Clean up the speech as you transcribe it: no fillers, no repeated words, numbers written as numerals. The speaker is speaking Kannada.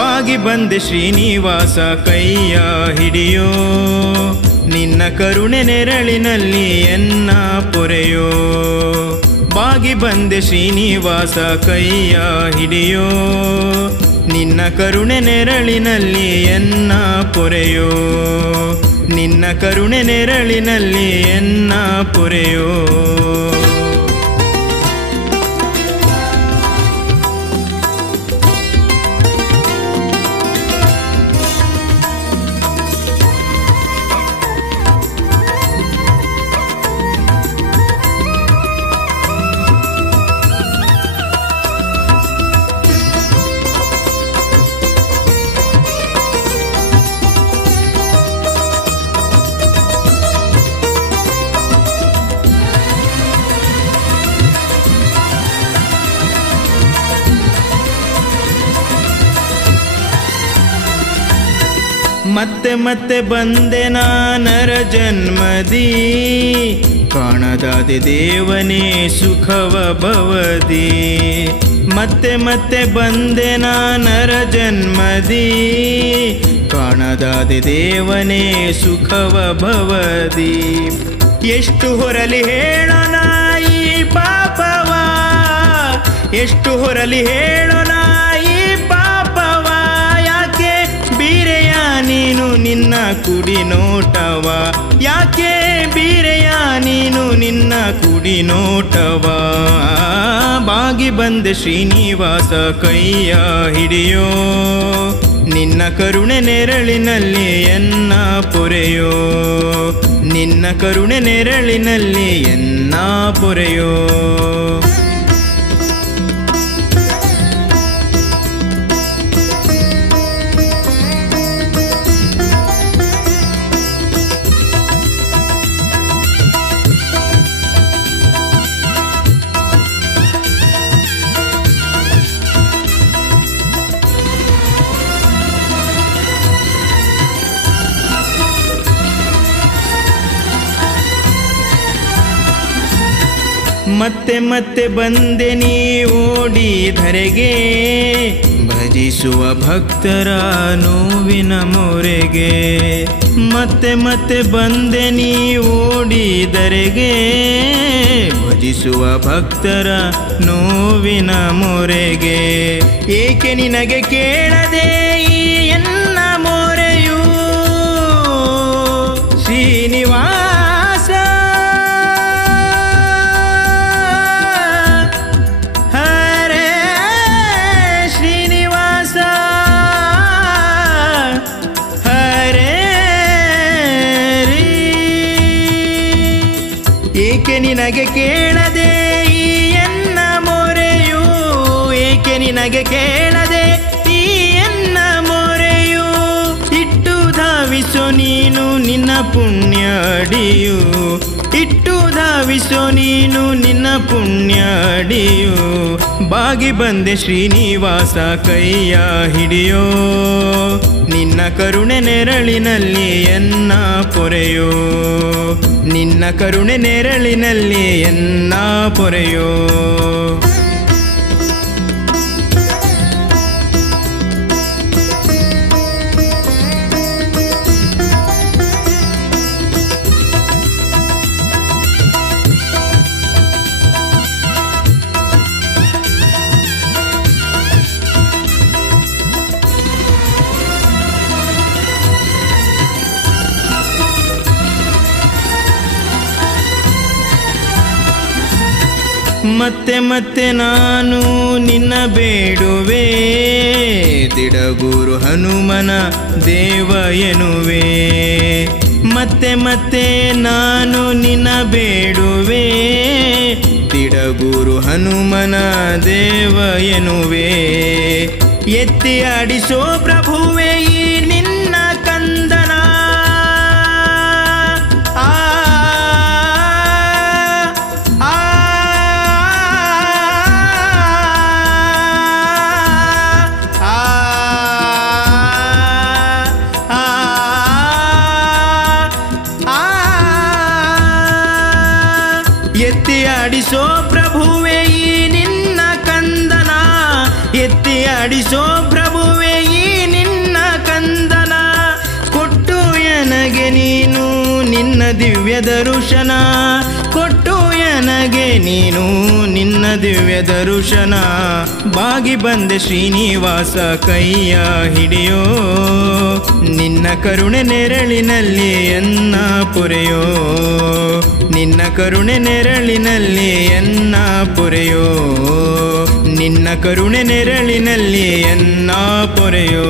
ಬಾಗಿ ಬಂದೆ ಶ್ರೀನಿವಾಸ ಕೈಯ ಹಿಡಿಯೋ, ನಿನ್ನ ಕರುಣೆ ನೆರಳಿನಲ್ಲಿ ಎನ್ನ ಪೊರೆಯೋ. ಬಾಗಿ ಬಂದೆ ಶ್ರೀನಿವಾಸ ಕೈಯ ಹಿಡಿಯೋ, ನಿನ್ನ ಕರುಣೆ ನೆರಳಿನಲ್ಲಿ ಎನ್ನ ಪೊರೆಯೋ. ನಿನ್ನ ಕರುಣೆ ನೆರಳಿನಲ್ಲಿ ಎನ್ನ ಪೊರೆಯೋ. ಮತ್ತೆ ಮತ್ತೆ ಬಂದೆ ನರ ಜನ್ಮದಿ, ಕಾಣದಾದೆ ದೇವನೇ ಸುಖವ ಭವದಿ. ಮತ್ತೆ ಮತ್ತೆ ಬಂದೆ ನರ ಜನ್ಮದಿ, ಕಾಣದಾದೆ ದೇವನೇ ಸುಖವ ಭವದಿ. ಎಷ್ಟು ಹೊರಲಿ ಹೇಳೋಣ ಈ ಪಾಪವ, ಎಷ್ಟು ಹೊರಲಿ ಹೇಳೋಣ ಈ ಪಾಪವ. ಯಾಕೆ ಬೀರೆಯ ನೀನು ನಿನ್ನ ಕುಡಿ ನೋಟವ, ಯಾಕೆ ಬೀರೆಯ ನೀನು ನಿನ್ನ ಕುಡಿ ನೋಟವ. ಬಾಗಿ ಬಂದೆ ಶ್ರೀನಿವಾಸ ಕೈಯ ಹಿಡಿಯೋ, ನಿನ್ನ ಕರುಣೆ ನೆರಳಿನಲ್ಲಿ ಎನ್ನ ಪೊರೆಯೋ. ನಿನ್ನ ಕರುಣೆ ನೆರಳಿನಲ್ಲಿ ಎನ್ನ ಪೊರೆಯೋ. ಮತ್ತೆ ಮತ್ತೆ ಬಂದೆ ನೀ ಓಡಿ ಧರೆಗೆ, ಭಜಿಸುವ ಭಕ್ತರ ನೋವಿನ ಮೊರೆಗೆ. ಮತ್ತೆ ಮತ್ತೆ ಬಂದೆ ನೀ ಓಡಿ ಧರೆಗೆ, ಭಜಿಸುವ ಭಕ್ತರ ನೋವಿನ ಮೊರೆಗೆ. ಏಕೆ ನಿನಗೆ ಕೇಳದೆ ಈ ಎನ್ನ ಮೊರೆಯು ಶ್ರೀನಿವಾಸ. ಏಕೆ ನಿನಗೆ ಕೇಳದೆ ಈ ಎನ್ನ ಮೊರೆಯು, ಏಕೆ ನಿನಗೆ ಕೇಳದೆ ಈ ಎನ್ನ ಮೊರೆಯು. ಇಟ್ಟು ಧಾವಿಸೋ ನೀನು ನಿನ್ನ ಪುಣ್ಯ ಅಡಿಯು, ಇಟ್ಟು ಧಾವಿಸೋ ನೀನು ನಿನ್ನ ಪುಣ್ಯ ಅಡಿಯು. ಬಾಗಿ ಬಂದೆ ಶ್ರೀನಿವಾಸ ಕೈಯ ಹಿಡಿಯೋ, ನಿನ್ನ ಕರುಣೆ ನೆರಳಿನಲ್ಲಿ ಎನ್ನ ಪೊರೆಯೋ. ನಿನ್ನ ಕರುಣೆ ನೆರಳಿನಲ್ಲಿ ಎನ್ನ ಪೊರೆಯೋ. ಮತ್ತೆ ಮತ್ತೆ ನಾನು ನಿನ್ನ ಬೇಡುವೆ, ದಿಡಗೂರು ಹನುಮನ ದೇವ ಎನ್ನುವೆ. ಮತ್ತೆ ಮತ್ತೆ ನಾನು ನಿನ್ನ ಬೇಡುವೆ, ದಿಡಗೂರು ಹನುಮನ ದೇವ ಎನ್ನುವೆ. ಎತ್ತಿ ಆಡಿಸೋ ಪ್ರಭುವೆ ಈ ನಿನ್ನ ಕಂದನ, ಎತ್ತಿ ಆಡಿಸೋ ಪ್ರಭುವೆ ಈ ನಿನ್ನ ಕಂದನ, ಎತ್ತಿ ಆಡಿಸೋ ಪ್ರಭುವೆ ಈ ದಿವ್ಯ ದರ್ಶನ ಕೊಟ್ಟು ನನಗೆ ನೀನು ನಿನ್ನ ದಿವ್ಯ ದರ್ಶನ ಬಾಗಿ ಬಂದೆ ಶ್ರೀನಿವಾಸ ಕೈಯ ಹಿಡಿಯೋ ನಿನ್ನ ಕರುಣೆ ನೆರಳಿನಲ್ಲಿ ಎನ್ನ ಪೊರೆಯೋ ನಿನ್ನ ಕರುಣೆ ನೆರಳಿನಲ್ಲಿ ಎನ್ನ ಪೊರೆಯೋ ನಿನ್ನ ಕರುಣೆ ನೆರಳಿನಲ್ಲಿ ಎನ್ನ ಪೊರೆಯೋ